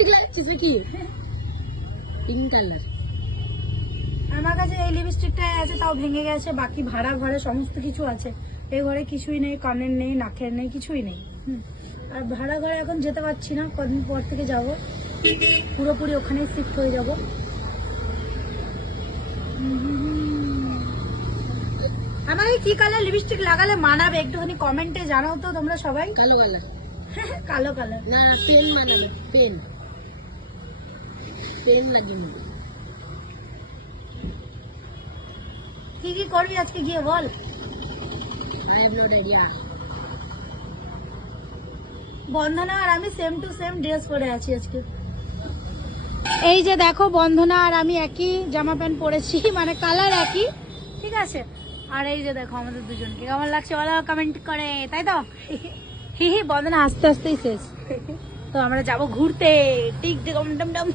Lipstick লাগাচ্ছিস নাকি? Pink colour. আমার কাছে এই লিপস্টিকটাই আছে, তাও ভেঙে গেছে। বাকি ভাড়া ঘরে সমস্ত কিছু আছে, এই ঘরে কিছুই নেই, কানের নেই, নাকের নেই, কিছুই নেই। আর ভাড়া ঘরে এখন যেতে পারছি না, কদিন পর থেকে যাব, পুরোপুরি ওখানেই শিফট হয়ে যাব। আমাকে কি কালার লিপস্টিক লাগালে মানাবে একটুখানি কমেন্টে জানাও তো তোমরা সবাই। কালো কালার। কালো কালার না, পেন মানাবে। পেন পেন লাগিয়ে। কি কি করবি আজকে গিয়ে বল। I have no idea. Bandana আর আমি সেম টু সেম ড্রেস পরে আছি আজকে। এই যে দেখো, বন্ধনা আর আমি একই জামা প্যান্ট পরেছি, মানে কালার একই, ঠিক আছে। আর এই যে দেখো আমাদের দুজনকে কেমন লাগছে বলো কমেন্ট করে, তাই তো? হি হি, বন্ধনা আস্তে আস্তেই শেষ। তো আমরা যাব ঘুরতে, টিক ডম ডম ডম।